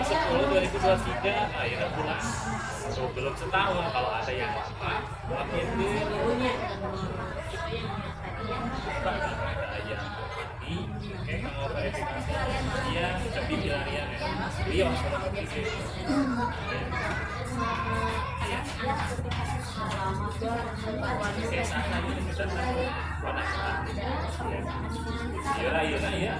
bulan 10 2023 akhirnya pulang. Tuh, belum setahun. Kalau ada yang lama makin dulu buka ada aja ini kayak kamu verifikasi dia tapi bilangnya dia masalah ini kayak sana ini kita pada iya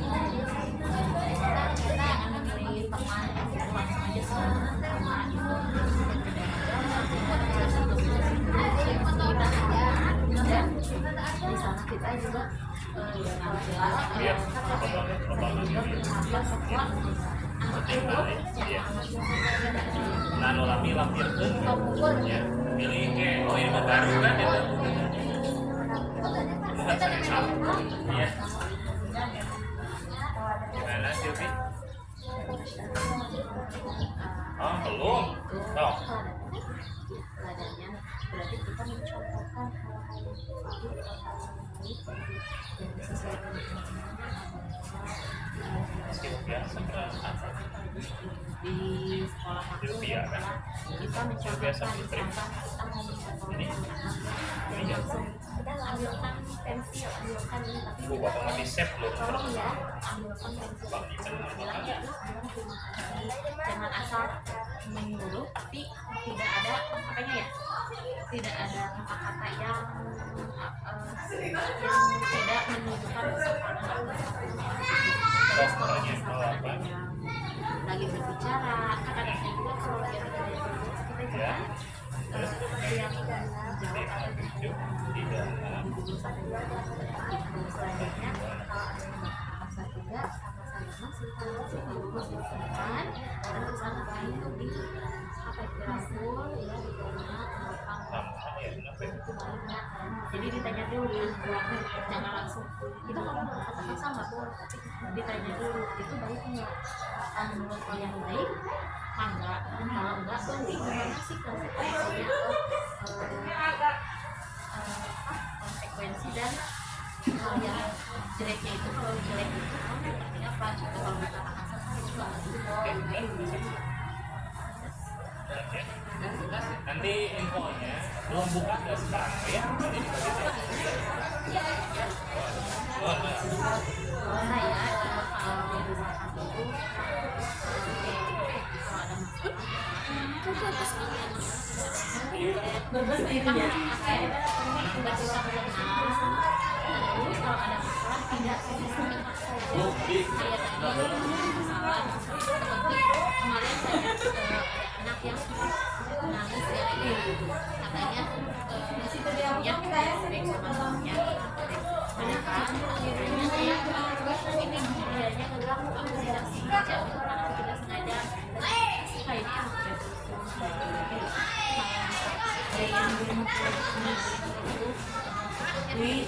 di sana kita juga lihat nano lami lampir ya pilih kayak oh ini baru kan ya bukan saya salah ya gimana Silvi oh belum oh adanya berarti kita mencontohkan hal-hal yang sesuai di sekolah aku kita mencontohkan kita mau mencontohkan kita ambilkan pensil ambilkan ini tapi bapak nggak bisa belum tolong ya ambilkan pensil jangan asal menyuruh tapi tidak ada apanya ya tidak ada kata-kata yang tidak menunjukkan sopan lagi berbicara kadang-kadang juga kalau yang ada kita juga yang menjawab atau tidak selanjutnya masa juga sama-sama tentu sangat baik di apa dirangkul ya jadi ditanya dulu jangan langsung itu kalau kata sama tuh ditanya dulu itu baik nggak menurut yang baik enggak kalau enggak nanti gimana sih konsekuensinya konsekuensi dan yang jeleknya itu kalau jelek itu seperti apa kalau kita kasar juga nanti infonya belum buka nggak sekarang ya ini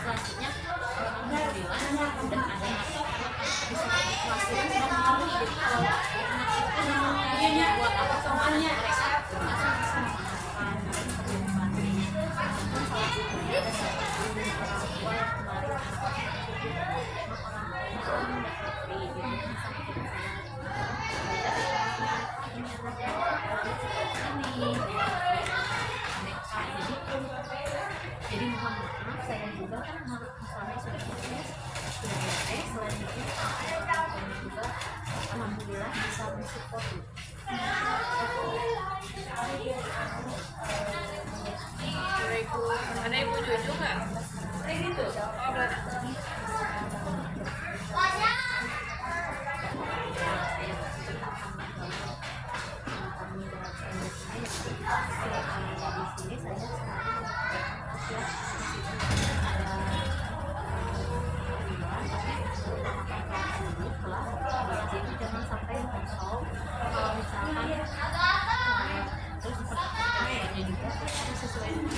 selanjutnya alhamdulillah udah ada jadi kalau buat apa semuanya mereka jadi mohon maaf saya juga kan misalnya sudah beres selain itu juga alhamdulillah bisa mensupport ada ibu Jojo nggak? Kayak gitu? Oh berarti jangan sampai kosong kalau misalkan terus seperti juga sesuai dengan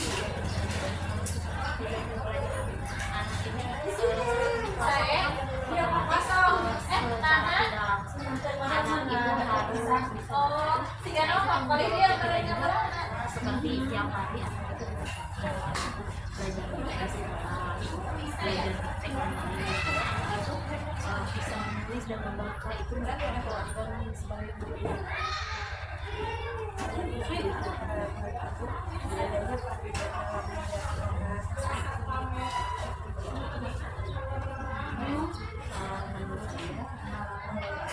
belajar ekonomi itu bisa menulis dan membaca itu mereka dan sebagai guru.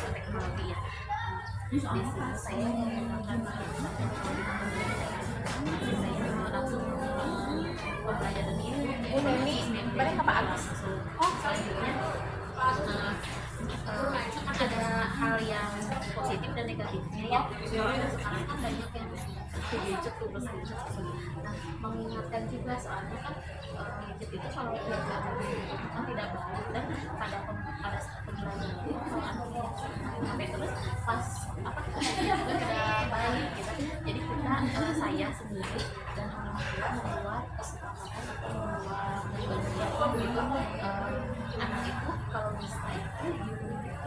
Teknologi ya. Di sini saya menggunakan saya langsung pembelajaran ini mereka Pak Agus. selanjutnya ada hal yang positif dan negatifnya ya. Sekarang kan banyak yang gadget tuh nah mengingatkan juga soalnya kan gadget itu kalau kita kan tidak baik dan pada saat pembelajaran itu kalau anaknya sampai terus pas apa juga tidak baik gitu. Jadi kita saya sendiri dan orang tua membuat kesepakatan atau membuat perjanjian gitu anak itu kalau bisa itu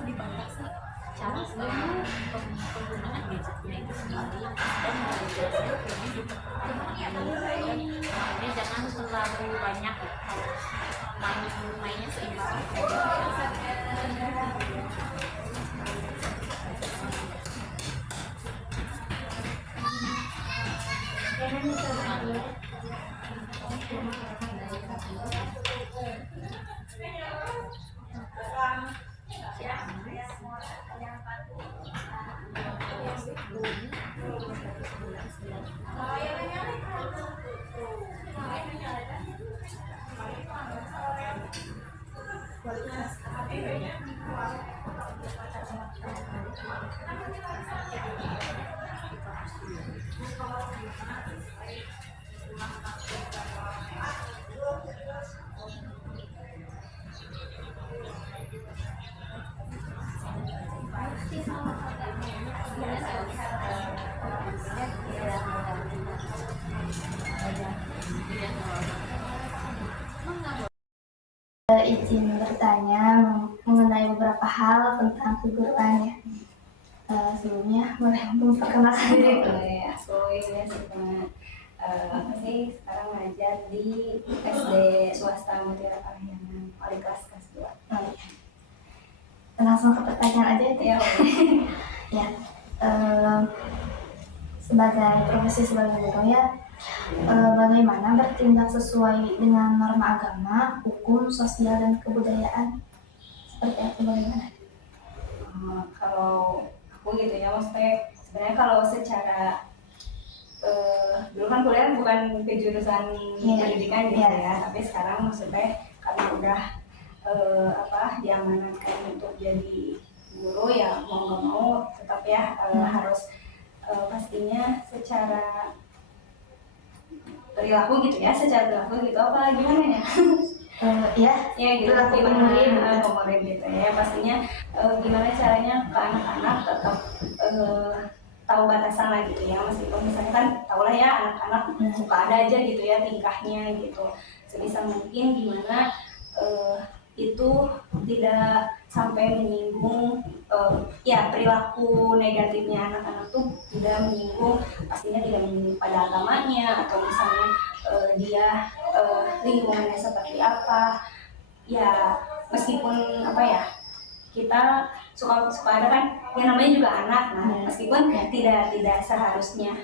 dibatasi cara penggunaan gadgetnya itu sendiri dan belajarnya lebih diperhatikan. Ini jangan terlalu banyak mainnya seimbang. Izin bertanya mengenai beberapa hal tentang keguruan ya. Sebelumnya boleh memperkenalkan diri. Aku Ilyas apa sih sekarang ngajar di SD swasta Mutiara Parahyangan, wali kelas 2. Langsung ke pertanyaan aja Ya, ya. Sebagai profesi sebagai guru ya, bagaimana bertindak sesuai dengan norma agama, hukum, sosial, dan kebudayaan? Seperti apa bagaimana? kalau aku gitu ya, maksudnya sebenarnya kalau secara dulu kan kuliah bukan ke jurusan pendidikan gitu ya, tapi sekarang maksudnya karena udah diamanatkan untuk jadi guru ya mau nggak mau tetap ya harus pastinya secara perilaku gitu ya, secara perilaku gitu apa gimana ya? Ya gitu, gimana pemurid gitu ya, pastinya gimana caranya ke anak-anak tetap tahu batasan lah gitu ya, meskipun misalnya kan tau lah ya anak-anak suka ada aja gitu ya tingkahnya gitu, sebisa mungkin gimana itu tidak sampai menyinggung ya perilaku negatifnya anak-anak tuh tidak menyinggung, pastinya tidak menyinggung pada agamanya atau misalnya dia lingkungannya seperti apa ya, meskipun apa ya kita suka ada kan yang namanya juga anak, meskipun tidak seharusnya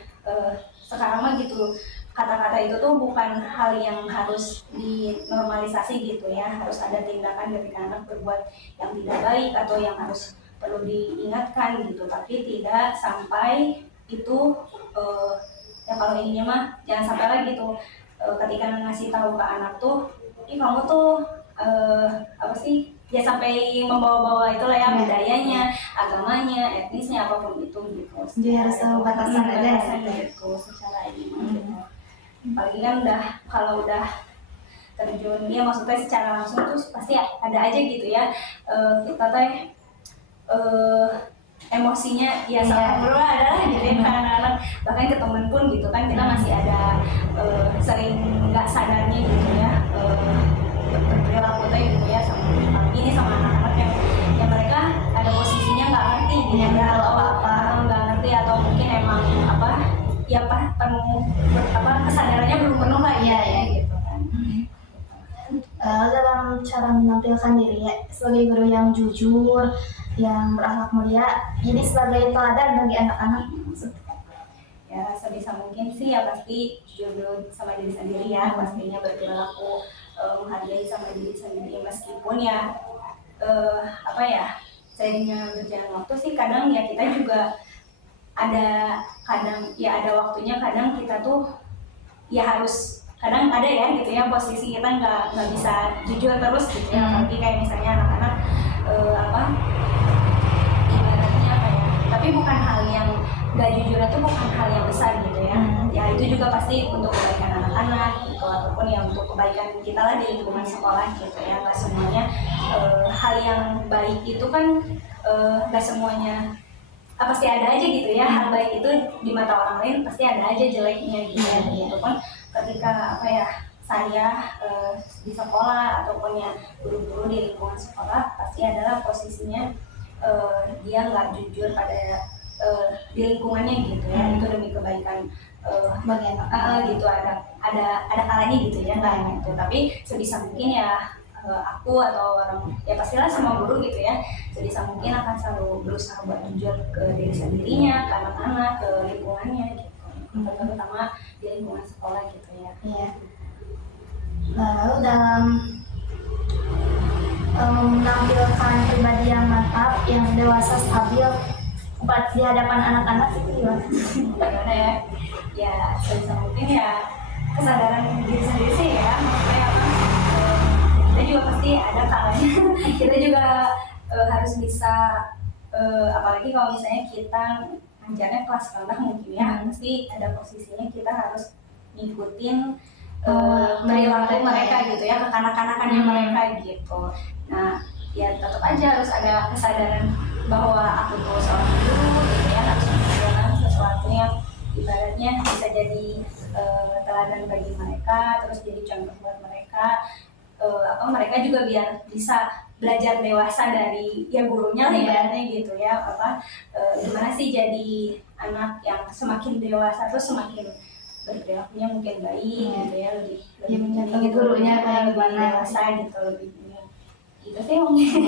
sekarang mah gitu kata-kata itu tuh bukan hal yang harus dinormalisasi gitu ya, harus ada tindakan ketika anak berbuat yang tidak baik atau yang harus perlu diingatkan gitu, tapi tidak sampai itu ya kalau ininya mah jangan sampai lah gitu ketika ngasih tahu ke anak tuh, ih kamu tuh apa sih ya sampai membawa-bawa itulah ya budayanya, agamanya, etnisnya apapun itu gitu. Jadi harus tahu batasan aja gitu secara ini gitu. Apalagi kan kalau udah terjun ya maksudnya secara langsung tuh pasti ada aja gitu ya kita teh emosinya ya sama bro adalah gitu ya anak-anak, bahkan ke temen pun gitu kan kita masih ada sering nggak sadarnya gitu ya berperilaku teh gitu ya sama ini sama anak-anak yang mereka ada posisinya nggak ngerti gitu ya apa-apa nggak ngerti atau mungkin emang apa ya kesadarannya belum penuh lah ya gitu kan. Dalam cara menampilkan diri ya, sebagai guru yang jujur, yang berakhlak mulia, jadi sebagai teladan bagi anak-anak. Ya sebisa mungkin sih ya pasti jujur dulu sama diri sendiri ya, pastinya berperilaku menghargai sama diri sendiri, meskipun ya apa ya, seiringnya berjalan waktu sih kadang ya kita juga ada, kadang ya ada waktunya, kadang kita tuh ya harus, kadang ada ya gitu ya posisi kita nggak bisa jujur terus gitu ya, apalagi kayak misalnya anak-anak apa ibaratnya apa ya, tapi bukan hal yang nggak jujur itu bukan hal yang besar gitu ya. Ya itu juga pasti untuk kebaikan anak-anak gitu, ataupun ya untuk kebaikan kita lah di lingkungan sekolah gitu ya. Nggak semuanya hal yang baik itu kan nggak semuanya pasti ada aja gitu ya, hal baik itu di mata orang lain pasti ada aja jeleknya gitu ya. Gitu pun ketika apa ya, saya di sekolah ataupun ya guru-guru di lingkungan sekolah pasti adalah posisinya dia nggak jujur pada di lingkungannya gitu ya, itu demi kebaikan Bagian gitu, ada kalanya gitu ya nggak gitu, tapi sebisa mungkin ya aku atau orang ya pastilah semua guru gitu ya, sebisa mungkin akan selalu berusaha buat jujur ke diri sendirinya, ke anak-anak, ke lingkungannya gitu, terutama di lingkungan sekolah gitu ya. Iya. Lalu dalam menampilkan pribadi yang mantap, yang dewasa, stabil di hadapan anak-anak itu gimana? Gimana ya? Ya sebisa mungkin ya kesadaran diri sendiri sih ya, maksudnya apa? Kita juga pasti ada kalanya. Kita juga harus bisa, apalagi kalau misalnya kita ngajarnya kelas rendah mungkin ya, pasti ada posisinya kita harus ngikutin perilaku mereka gitu ya, kekanak-kanakannya mereka gitu. Nah ya tetap aja harus ada kesadaran bahwa aku tuh seorang guru gitu ya, harus menunjukkan sesuatu yang ibaratnya bisa jadi teladan bagi mereka, terus jadi contoh buat mereka, mereka juga biar bisa belajar dewasa dari ya gurunya lah ibaratnya gitu ya, gimana sih jadi anak yang semakin dewasa tuh semakin berperilakunya mungkin baik gitu ya, lebih mencontoh gurunya kayak lebih gimana dewasa gitu, lebih ini gitu sih mungkin.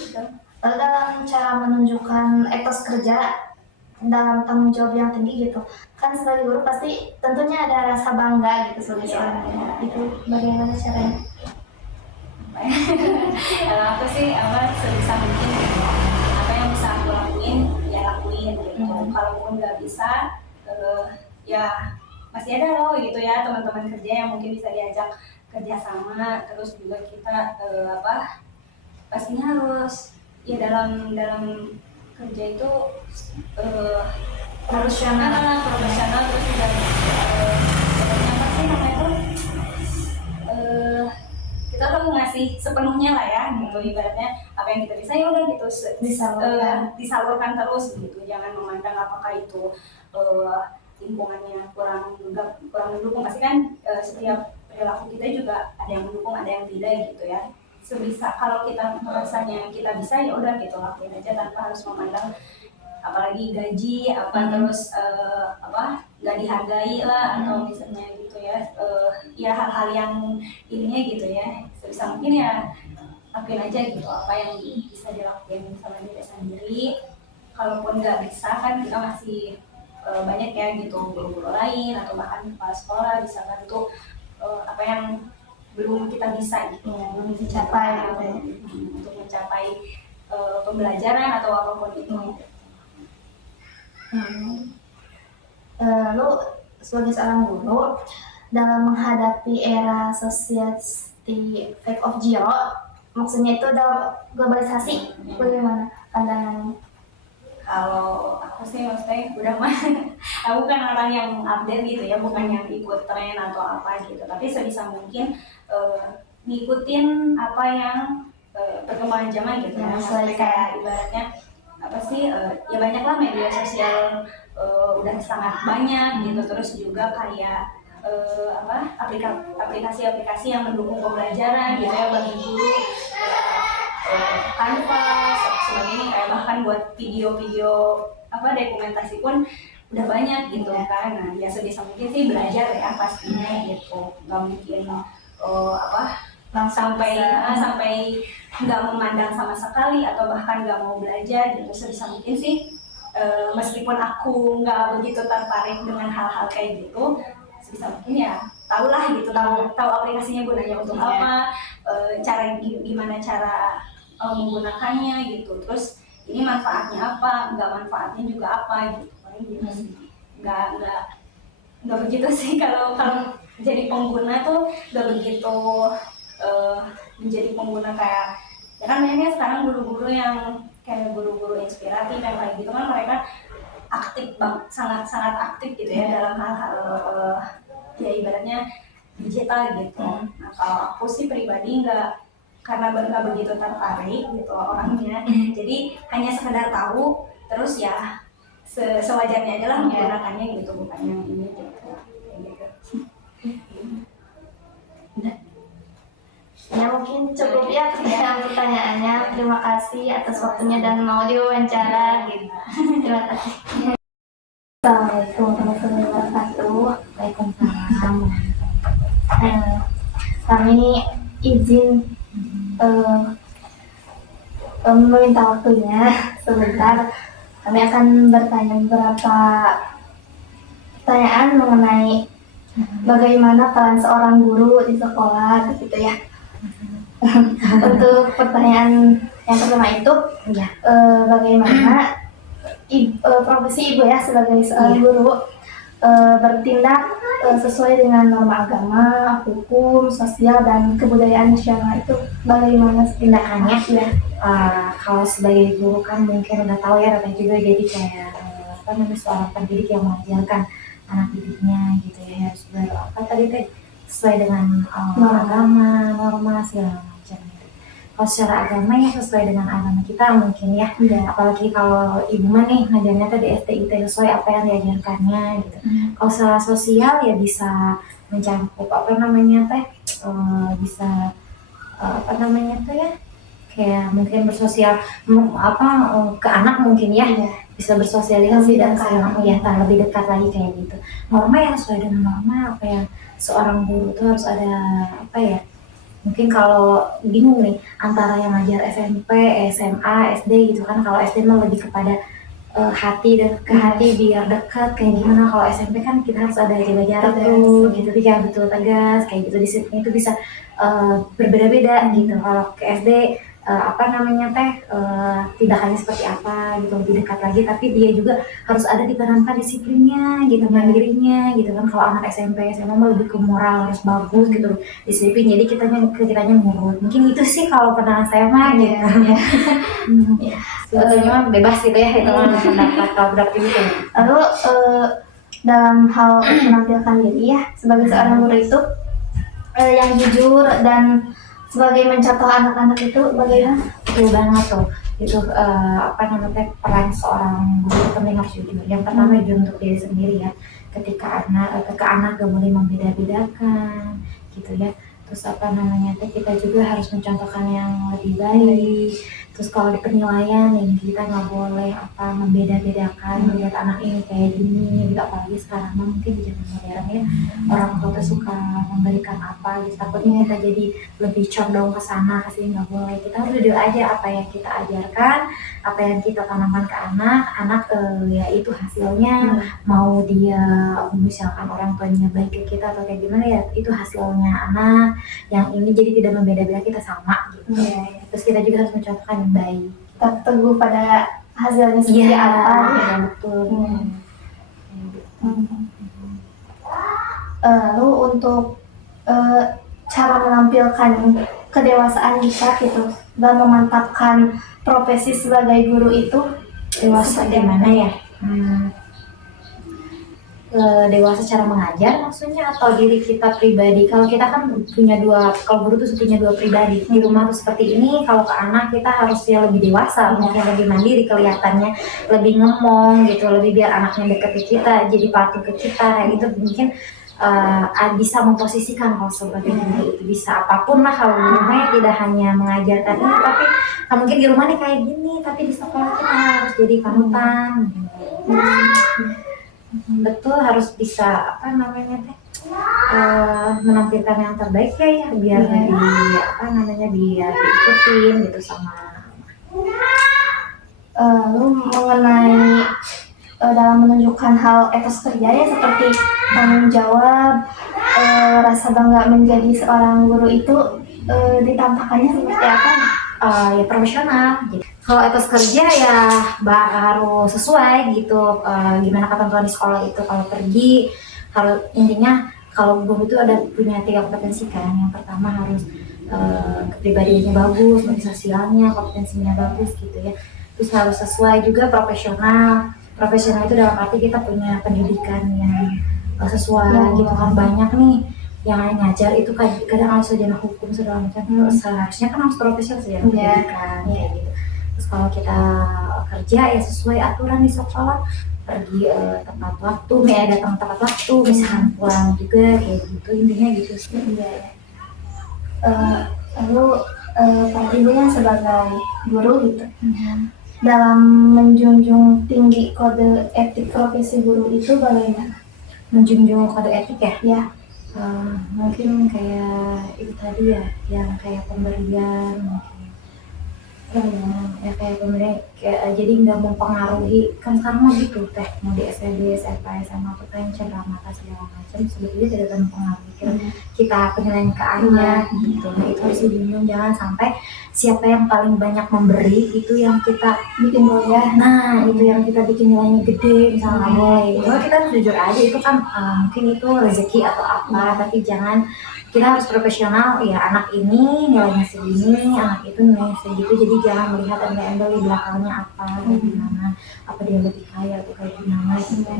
Gitu. Lalu dalam cara menunjukkan etos kerja dalam tanggung jawab yang tinggi gitu, kan sebagai guru pasti tentunya ada rasa bangga gitu sebagai seorang guru. Itu bagaimana caranya? Kalau aku sih sebisa mungkin apa yang bisa aku lakuin ya lakuin gitu. Kalaupun nggak bisa ya masih ada loh gitu ya teman-teman kerja yang mungkin bisa diajak kerja sama, terus juga kita pastinya harus ya dalam kerja itu profesional, terus juga apa sih namanya itu kita perlu ngasih sepenuhnya lah ya gitu, ibaratnya apa yang kita bisa ya udah gitu disalurkan terus gitu, jangan memandang apakah itu lingkungannya kurang mendukung, pasti kan setiap perilaku kita juga ada yang mendukung ada yang tidak gitu ya. Sebisa kalau kita merasanya kita bisa ya udah gitu lakuin aja tanpa harus memandang apalagi gaji terus nggak dihargai lah atau misalnya gitu ya, ya hal-hal yang ininya gitu ya, sebisa mungkin ya lakuin aja gitu apa yang bisa dilakuin sama diri sendiri. Kalaupun nggak bisa kan kita masih banyak ya gitu guru-guru lain atau bahkan kepala sekolah bisa bantu apa yang belum kita bisa gitu, belum dicapai gitu ya, untuk mencapai pembelajaran atau apapun itu. Lalu sebagai seorang guru dalam menghadapi era society fake of zero, maksudnya itu dalam globalisasi, bagaimana pandangannya? Kalau aku sih maksudnya udah aku kan orang yang update gitu ya, bukan yang ikut tren atau apa gitu, tapi sebisa mungkin ngikutin apa yang perkembangan zaman gitu ya, kayak ibaratnya apa sih ya banyaklah media sosial udah sangat banyak gitu, terus juga kayak aplikasi-aplikasi yang mendukung pembelajaran gitu ya bagi guru, Canva sebagainya, kayak bahkan buat video-video dokumentasi pun udah banyak gitu kan. Nah ya sebisa mungkin sih belajar ya pastinya gitu, nggak mungkin sampai nggak memandang sama sekali atau bahkan nggak mau belajar gitu. Sebisa mungkin sih meskipun aku nggak begitu tertarik dengan hal-hal kayak gitu, sebisa mungkin ya tahulah gitu, tahu aplikasinya gunanya untuk apa, gimana cara menggunakannya gitu, terus ini manfaatnya apa, nggak manfaatnya juga apa gitu, paling gitu sih. Nggak begitu sih kalau jadi pengguna tuh nggak begitu menjadi pengguna kayak ya kan banyaknya sekarang guru-guru yang kayak guru-guru inspiratif yang kayak gitu kan, mereka aktif banget, sangat aktif gitu ya dalam hal-hal ya ibaratnya digital gitu. Nah kalau aku sih pribadi karena nggak begitu tertarik gitu orangnya, jadi hanya sekedar tahu terus ya sewajarnya aja lah menggunakannya gitu, bukan yang ini gitu. Ya mungkin cukup ya pertanyaannya. Terima kasih atas waktunya dan mau diwawancara gitu. Terima kasih. Assalamualaikum warahmatullahi wabarakatuh. Waalaikumsalam. Kami izin meminta waktunya sebentar. Kami akan bertanya beberapa pertanyaan mengenai bagaimana peran seorang guru di sekolah gitu ya. Untuk pertanyaan yang pertama itu, bagaimana profesi ibu ya sebagai seorang guru bertindak sesuai dengan norma agama, hukum, sosial, dan kebudayaan nasional, itu bagaimana tindakannya ya? Kalau sebagai guru kan mungkin udah tahu ya, Ratna juga jadi kayak seorang pendidik yang mengajarkan anak didiknya gitu ya, harus sesuai dengan agama, norma segala macam gitu. Kalau secara agama ya sesuai dengan agama kita mungkin ya, apalagi kalau ibu mah nih ngajarnya tadi STIT sesuai apa yang diajarkannya gitu. Kalau secara sosial ya bisa mencakup bisa ya kayak mungkin bersosial ke anak mungkin ya, bisa bersosialisasi dan lebih dekat lagi kayak gitu. Norma yang sesuai dengan norma apa yang seorang guru tuh harus ada mungkin kalau bingung nih antara yang ngajar SMP, SMA, SD gitu kan. Kalau SD mah lebih kepada hati dan ke hati biar dekat kayak gimana. Kalau SMP kan kita harus ada jaga jarak tuh gitu, biar betul tegas kayak gitu. Disiplin itu bisa berbeda-beda gitu. Kalau ke SD tidak hanya seperti apa gitu, lebih dekat lagi, tapi dia juga harus ada ditanamkan disiplinnya gitu, mandirinya gitu kan. Kalau anak SMP SMA mah lebih ke moral, harus bagus gitu, disiplin, jadi kitanya nurut. Mungkin itu sih kalau pandangan saya mah gitu. Sebetulnya bebas gitu ya, itu pendapat kalau berarti gitu. Lalu dalam hal menampilkan diri ya sebagai seorang guru itu yang jujur dan sebagai mencontoh anak-anak itu bagaimana? Betul banget tuh. Itu peran seorang guru itu penting, harus jujur. Yang pertama jujur untuk diri sendiri ya. Ketika anak gak boleh membeda-bedakan gitu ya. Terus kita juga harus mencontohkan yang lebih baik. Terus kalau di penilaian kita nggak boleh membeda-bedakan, melihat anak ini kayak gini gitu. Apalagi sekarang mungkin di zaman modern ya, orang tua tuh suka memberikan apa gitu, takutnya kita jadi lebih condong ke sana, kasih nggak boleh. Kita harus jujur aja apa yang kita ajarkan, apa yang kita tanamkan ke anak ya itu hasilnya. Mau dia misalkan orang tuanya baik ke kita atau kayak gimana ya, itu hasilnya anak yang ini, jadi tidak membeda-beda, kita sama gitu. Terus kita juga harus mencontohkan yang baik, kita teguh pada hasilnya seperti apa ya, betul. Lalu untuk cara menampilkan kedewasaan kita gitu dan memantapkan profesi sebagai guru itu dewasa gimana ya? Dewasa cara mengajar maksudnya atau diri kita pribadi? Kalau kita kan punya kalau guru tuh punya dua pribadi. Di rumah tuh seperti ini, kalau ke anak kita harusnya lebih dewasa, mungkin lebih mandiri kelihatannya, lebih ngemong gitu, lebih biar anaknya deket ke kita, jadi patuh ke kita gitu. Mungkin bisa memposisikan kalau sebagai guru itu bisa apapun lah. Kalau di rumah tidak hanya mengajarkan ini, tapi mungkin di rumah nih kayak gini, tapi di sekolah kita harus jadi panutan. Betul, harus bisa menampilkan yang terbaik ya biar biar diikutin gitu sama. Lalu mengenai dalam menunjukkan hal etos kerja ya seperti tanggung jawab, rasa bangga menjadi seorang guru itu ditampakkannya seperti apa? Ya profesional gitu. Kalau etos kerja ya harus sesuai gitu, gimana ketentuan di sekolah itu. Kalau pergi harus, intinya kalau guru itu ada punya 3 kompetensi kan. Yang pertama harus kepribadiannya bagus, sosialnya kompetensinya bagus gitu ya. Terus harus sesuai juga profesional. Profesional itu dalam arti kita punya pendidikan yang sesuai gitu kan. Banyak nih yang ngajar itu kadang harus sarjana hukum segala macam, seharusnya kan harus profesional sarjana pendidikan kayak gitu. Terus kalau kita kerja ya sesuai aturan di sekolah, pergi tepat waktu, datang tepat waktu, misalkan pulang juga kayak gitu, intinya gitu sih. Lalu Pak Ibu yang sebagai guru gitu, dalam menjunjung tinggi kode etik profesi guru itu bagaimana? Menjunjung kode etik ya? Ya. Mungkin kayak itu tadi ya, yang kayak pemberian mungkin. Ya kayak pemberian, jadi nggak mempengaruhi, kan sekarang mau gitu teh, mau di SD, SMP, SMA atau kan cedera mata segala macam, sebetulnya tidak akan mempengaruhi kita penilaian ke anak gitu. Nah itu harus dijunjung, jangan sampai siapa yang paling banyak memberi itu yang kita bikin goyah. Nah itu yang kita bikin nilainya gede misalnya, nggak boleh. Kalau kita harus jujur aja, itu kan mungkin itu rezeki atau apa, tapi jangan, kita harus profesional ya. Anak ini nilainya segini, anak itu nilainya segitu, jadi jangan melihat embel-embel di belakangnya apa, gimana, apa dia lebih kaya atau kayak gimana gitu.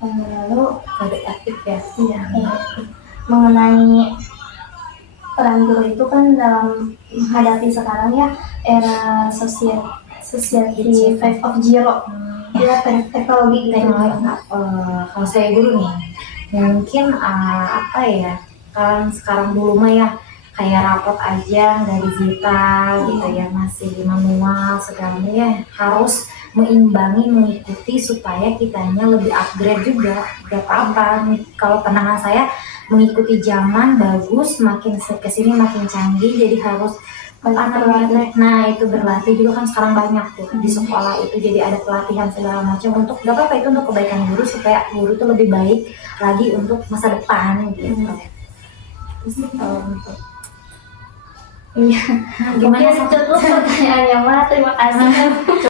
Lalu kode etik ya. Iya. Mengenai peran guru itu kan dalam menghadapi sekarang ya era society 5.0 ya, teknologi gitu. Kalau saya guru nih, mungkin apa ya, kan sekarang dulu mah ya kayak rapot aja nggak digital gitu ya, masih manual segalanya ya, harus mengimbangi, mengikuti supaya kitanya lebih upgrade juga. Gak apa-apa kalau pandangan saya, mengikuti zaman bagus, makin kesini makin canggih, jadi harus berlatih. Nah itu berlatih juga kan sekarang banyak tuh di sekolah itu, jadi ada pelatihan segala macam untuk, gak apa-apa itu untuk kebaikan guru, supaya guru tuh lebih baik lagi untuk masa depan gitu. Terus untuk iya, gimana cukup pertanyaannya Mbak, terima kasih.